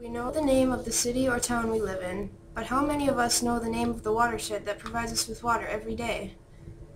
We know the name of the city or town we live in, but how many of us know the name of the watershed that provides us with water every day?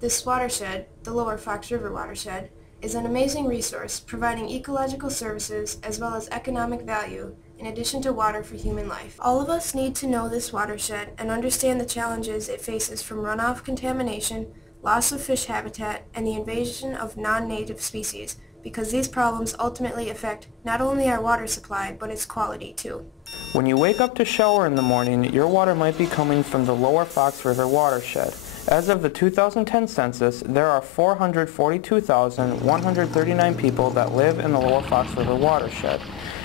This watershed, the Lower Fox River Watershed, is an amazing resource providing ecological services as well as economic value in addition to water for human life. All of us need to know this watershed and understand the challenges it faces from runoff contamination, loss of fish habitat, and the invasion of non-native species, because these problems ultimately affect not only our water supply, but its quality too. When you wake up to shower in the morning, your water might be coming from the Lower Fox River Watershed. As of the 2010 census, there are 442,139 people that live in the Lower Fox River Watershed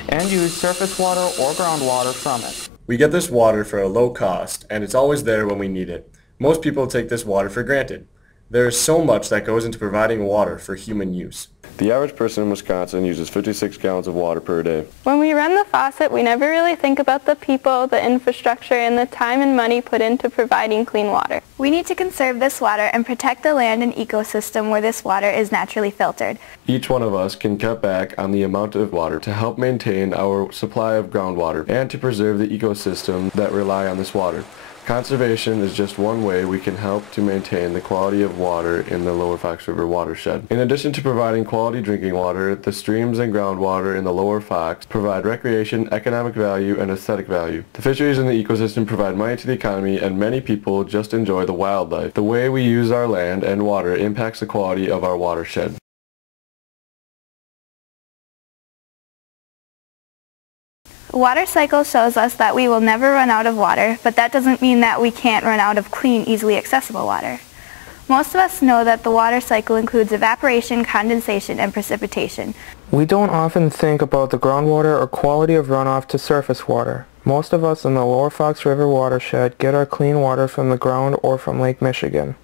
and use surface water or groundwater from it. We get this water for a low cost, and it's always there when we need it. Most people take this water for granted. There is so much that goes into providing water for human use. The average person in Wisconsin uses 56 gallons of water per day. When we run the faucet, we never really think about the people, the infrastructure, and the time and money put into providing clean water. We need to conserve this water and protect the land and ecosystem where this water is naturally filtered. Each one of us can cut back on the amount of water to help maintain our supply of groundwater and to preserve the ecosystem that rely on this water. Conservation is just one way we can help to maintain the quality of water in the Lower Fox River watershed. In addition to providing quality drinking water, the streams and groundwater in the Lower Fox provide recreation, economic value, and aesthetic value. The fisheries in the ecosystem provide money to the economy, and many people just enjoy the wildlife. The way we use our land and water impacts the quality of our watershed. The water cycle shows us that we will never run out of water, but that doesn't mean that we can't run out of clean, easily accessible water. Most of us know that the water cycle includes evaporation, condensation, and precipitation. We don't often think about the groundwater or quality of runoff to surface water. Most of us in the Lower Fox River watershed get our clean water from the ground or from Lake Michigan.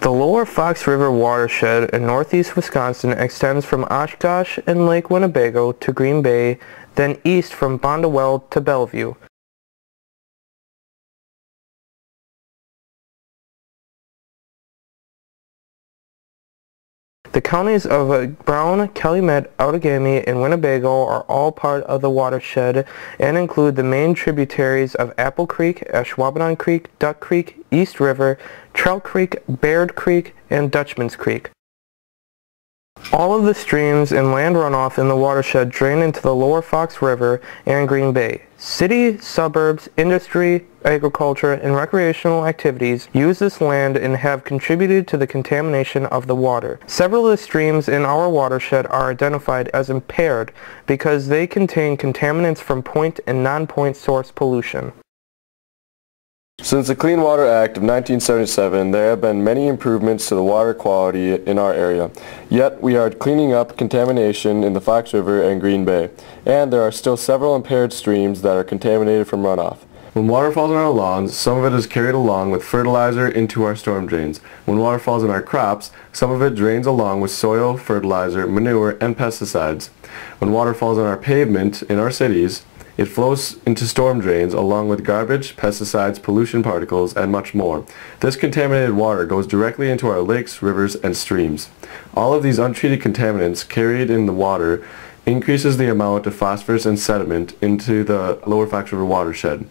The Lower Fox River watershed in northeast Wisconsin extends from Oshkosh and Lake Winnebago to Green Bay, then east from Bondwell to Bellevue. The counties of Brown, Calumet, Outagamie, and Winnebago are all part of the watershed and include the main tributaries of Apple Creek, Ashwaubenon Creek, Duck Creek, East River, Trout Creek, Baird Creek, and Dutchman's Creek. All of the streams and land runoff in the watershed drain into the Lower Fox River and Green Bay. City, suburbs, industry, agriculture, and recreational activities use this land and have contributed to the contamination of the water. Several of the streams in our watershed are identified as impaired because they contain contaminants from point and non-point source pollution. Since the Clean Water Act of 1977, there have been many improvements to the water quality in our area. Yet we are cleaning up contamination in the Fox River and Green Bay, and there are still several impaired streams that are contaminated from runoff. When water falls on our lawns, some of it is carried along with fertilizer into our storm drains. When water falls on our crops, some of it drains along with soil, fertilizer, manure, and pesticides. When water falls on our pavement in our cities, it flows into storm drains along with garbage, pesticides, pollution particles, and much more. This contaminated water goes directly into our lakes, rivers, and streams. All of these untreated contaminants carried in the water increases the amount of phosphorus and sediment into the Lower Fox River watershed.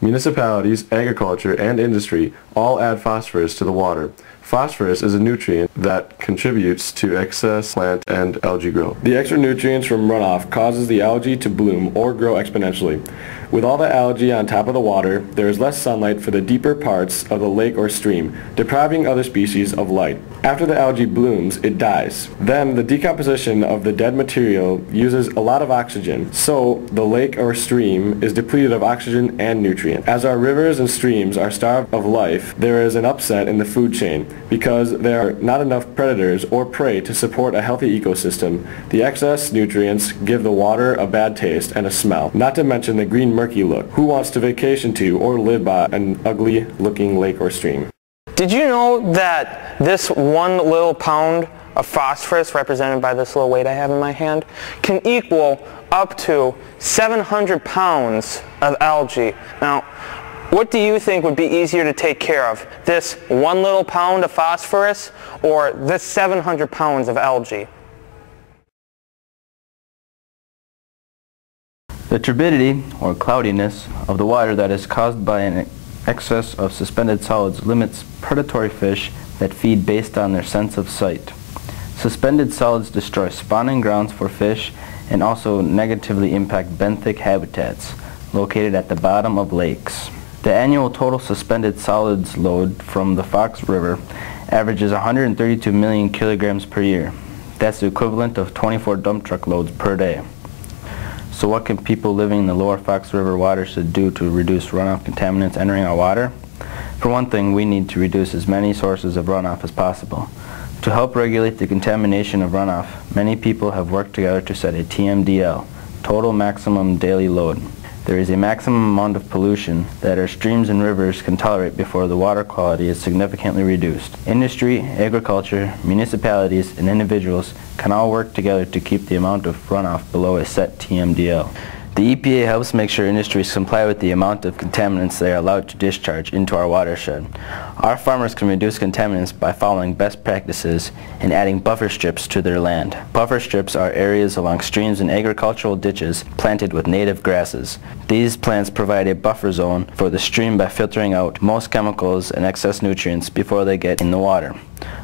Municipalities, agriculture, and industry all add phosphorus to the water. Phosphorus is a nutrient that contributes to excess plant and algae growth. The extra nutrients from runoff causes the algae to bloom or grow exponentially. With all the algae on top of the water, there is less sunlight for the deeper parts of the lake or stream, depriving other species of light. After the algae blooms, it dies. Then the decomposition of the dead material uses a lot of oxygen, so the lake or stream is depleted of oxygen and nutrient. As our rivers and streams are starved of life, there is an upset in the food chain. Because there are not enough predators or prey to support a healthy ecosystem, the excess nutrients give the water a bad taste and a smell, not to mention the green murky look. Who wants to vacation to or live by an ugly looking lake or stream? Did you know that this 1 little pound of phosphorus, represented by this little weight I have in my hand, can equal up to 700 pounds of algae? Now, what do you think would be easier to take care of? This 1 little pound of phosphorus or this 700 pounds of algae? The turbidity, or cloudiness, of the water that is caused by an excess of suspended solids limits predatory fish that feed based on their sense of sight. Suspended solids destroy spawning grounds for fish and also negatively impact benthic habitats located at the bottom of lakes. The annual total suspended solids load from the Fox River averages 132 million kilograms per year. That's the equivalent of 24 dump truck loads per day. So what can people living in the lower Fox River watershed do to reduce runoff contaminants entering our water? For one thing, we need to reduce as many sources of runoff as possible. To help regulate the contamination of runoff, many people have worked together to set a TMDL, total maximum daily load. There is a maximum amount of pollution that our streams and rivers can tolerate before the water quality is significantly reduced. Industry, agriculture, municipalities, and individuals can all work together to keep the amount of runoff below a set TMDL. The EPA helps make sure industries comply with the amount of contaminants they are allowed to discharge into our watershed. Our farmers can reduce contaminants by following best practices and adding buffer strips to their land. Buffer strips are areas along streams and agricultural ditches planted with native grasses. These plants provide a buffer zone for the stream by filtering out most chemicals and excess nutrients before they get in the water.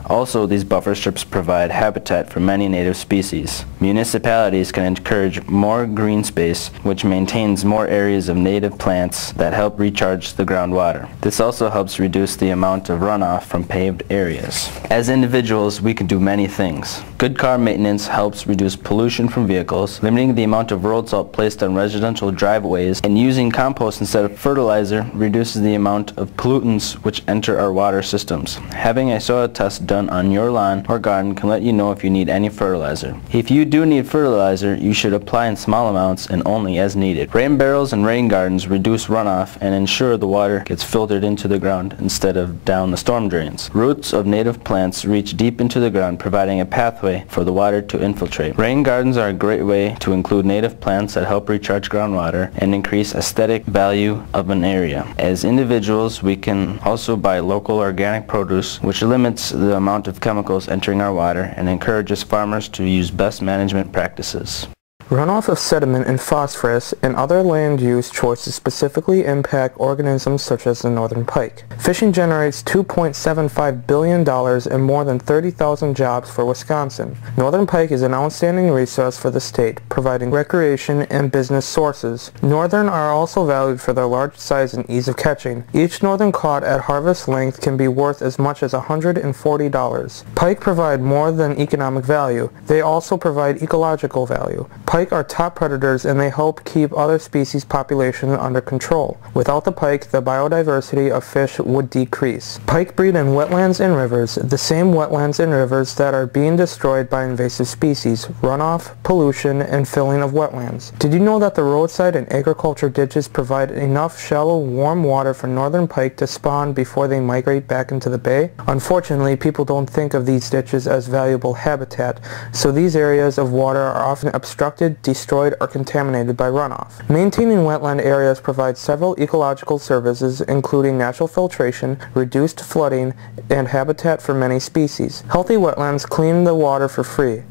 Also, these buffer strips provide habitat for many native species. Municipalities can encourage more green space, which maintains more areas of native plants that help recharge the groundwater. This also helps reduce the amount of runoff from paved areas. As individuals, we can do many things. Good car maintenance helps reduce pollution from vehicles, limiting the amount of road salt placed on residential driveways, and using compost instead of fertilizer reduces the amount of pollutants which enter our water systems. Having a soil test done on your lawn or garden can let you know if you need any fertilizer. If you do need fertilizer, you should apply in small amounts and only as needed. Rain barrels and rain gardens reduce runoff and ensure the water gets filtered into the ground instead of down the storm drains. Roots of native plants reach deep into the ground, providing a pathway for the water to infiltrate. Rain gardens are a great way to include native plants that help recharge groundwater and increase aesthetic value of an area. As individuals, we can also buy local organic produce, which limits the amount of chemicals entering our water and encourages farmers to use best management practices. Runoff of sediment and phosphorus and other land use choices specifically impact organisms such as the northern pike. Fishing generates $2.75 billion and more than 30,000 jobs for Wisconsin. Northern pike is an outstanding resource for the state, providing recreation and business sources. Northern are also valued for their large size and ease of catching. Each northern caught at harvest length can be worth as much as $140. Pike provide more than economic value. They also provide ecological value. Pike are top predators and they help keep other species populations under control. Without the pike, the biodiversity of fish would decrease. Pike breed in wetlands and rivers, the same wetlands and rivers that are being destroyed by invasive species, runoff, pollution, and filling of wetlands. Did you know that the roadside and agriculture ditches provide enough shallow, warm water for northern pike to spawn before they migrate back into the bay? Unfortunately, people don't think of these ditches as valuable habitat, so these areas of water are often obstructed, destroyed, or contaminated by runoff. Maintaining wetland areas provides several ecological services including natural filtration, reduced flooding, and habitat for many species. Healthy wetlands clean the water for free.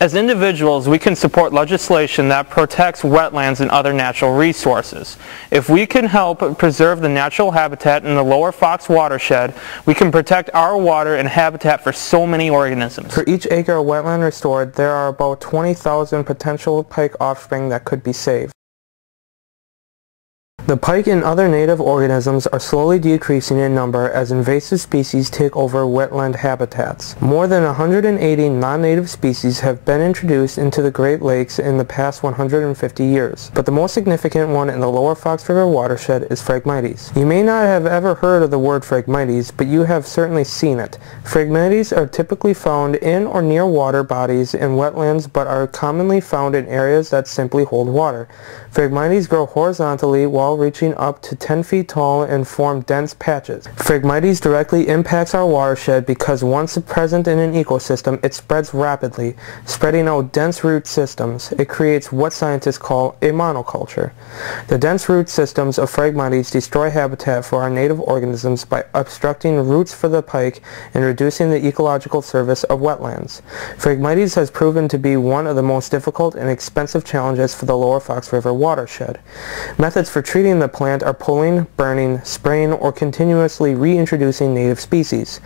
As individuals, we can support legislation that protects wetlands and other natural resources. If we can help preserve the natural habitat in the lower Fox watershed, we can protect our water and habitat for so many organisms. For each acre of wetland restored, there are about 20,000 potential pike offspring that could be saved. The pike and other native organisms are slowly decreasing in number as invasive species take over wetland habitats. More than 180 non-native species have been introduced into the Great Lakes in the past 150 years, but the most significant one in the lower Fox River watershed is Phragmites. You may not have ever heard of the word Phragmites, but you have certainly seen it. Phragmites are typically found in or near water bodies in wetlands but are commonly found in areas that simply hold water. Phragmites grow horizontally while reaching up to 10 feet tall and form dense patches. Phragmites directly impacts our watershed because once present in an ecosystem, it spreads rapidly, spreading out dense root systems. It creates what scientists call a monoculture. The dense root systems of Phragmites destroy habitat for our native organisms by obstructing roots for the pike and reducing the ecological service of wetlands. Phragmites has proven to be one of the most difficult and expensive challenges for the lower Fox River watershed. Methods for treating the plant are pulling, burning, spraying, or continuously reintroducing native species.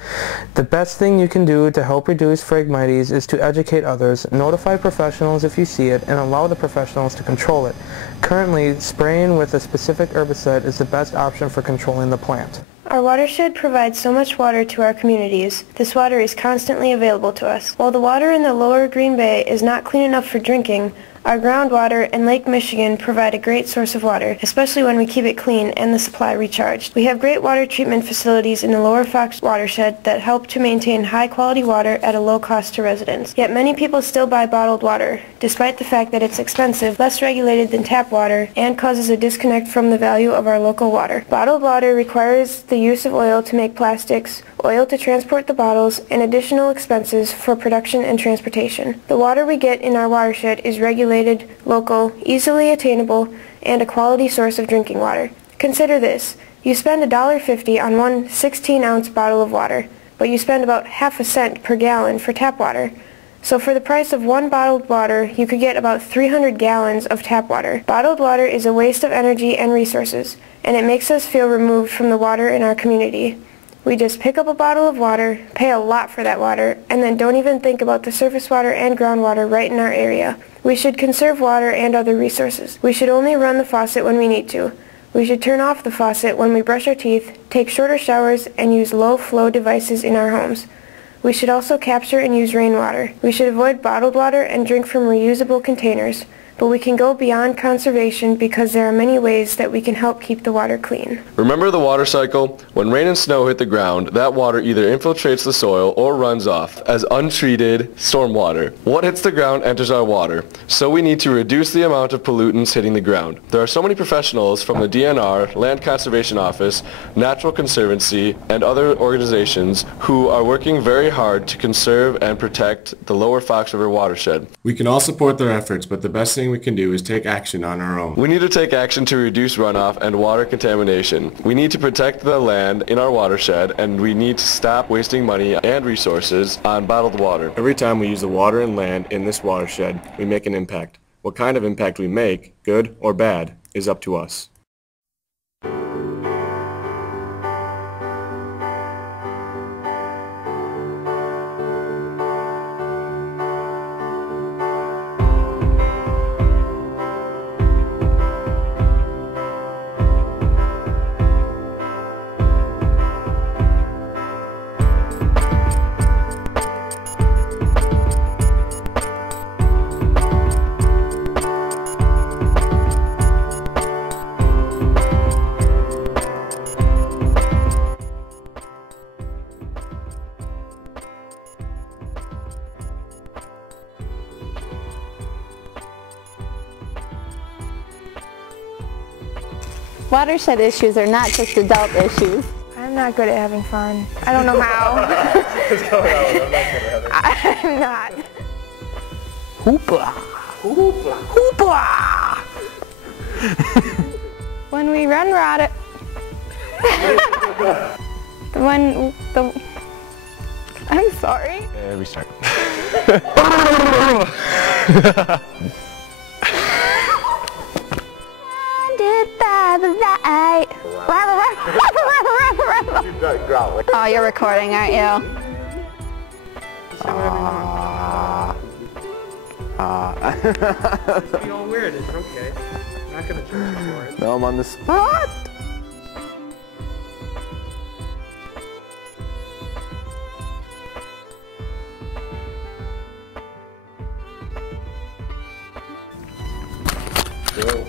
The best thing you can do to help reduce Phragmites is to educate others, notify professionals if you see it, and allow the professionals to control it. Currently, spraying with a specific herbicide is the best option for controlling the plant. Our watershed provides so much water to our communities. This water is constantly available to us. While the water in the lower Green Bay is not clean enough for drinking, our groundwater and Lake Michigan provide a great source of water, especially when we keep it clean and the supply recharged. We have great water treatment facilities in the Lower Fox watershed that help to maintain high-quality water at a low cost to residents. Yet many people still buy bottled water, despite the fact that it's expensive, less regulated than tap water, and causes a disconnect from the value of our local water. Bottled water requires the use of oil to make plastics, oil to transport the bottles, and additional expenses for production and transportation. The water we get in our watershed is regulated, local, easily attainable, and a quality source of drinking water. Consider this. You spend $1.50 on one 16-ounce bottle of water, but you spend about half a cent per gallon for tap water. So for the price of one bottled water, you could get about 300 gallons of tap water. Bottled water is a waste of energy and resources, and it makes us feel removed from the water in our community. We just pick up a bottle of water, pay a lot for that water, and then don't even think about the surface water and groundwater right in our area. We should conserve water and other resources. We should only run the faucet when we need to. We should turn off the faucet when we brush our teeth, take shorter showers, and use low-flow devices in our homes. We should also capture and use rainwater. We should avoid bottled water and drink from reusable containers. But we can go beyond conservation because there are many ways that we can help keep the water clean. Remember the water cycle? When rain and snow hit the ground, that water either infiltrates the soil or runs off as untreated stormwater. What hits the ground enters our water, so we need to reduce the amount of pollutants hitting the ground. There are so many professionals from the DNR, Land Conservation Office, Natural Conservancy, and other organizations who are working very hard to conserve and protect the Lower Fox River watershed. We can all support their efforts, but the best thing we can do is take action on our own. We need to take action to reduce runoff and water contamination. We need to protect the land in our watershed, and we need to stop wasting money and resources on bottled water. Every time we use the water and land in this watershed, we make an impact. What kind of impact we make, good or bad, is up to us. Watershed issues are not just adult issues. I'm not good at having fun. I don't know how. I'm not. Hoopla! Hoopla! Hoopla! When we run water... I'm sorry. Restart. By the light. Oh, you're recording, aren't you? It's being all weird, it's okay. I'm not gonna charge you for it. Now I'm on the spot. Go.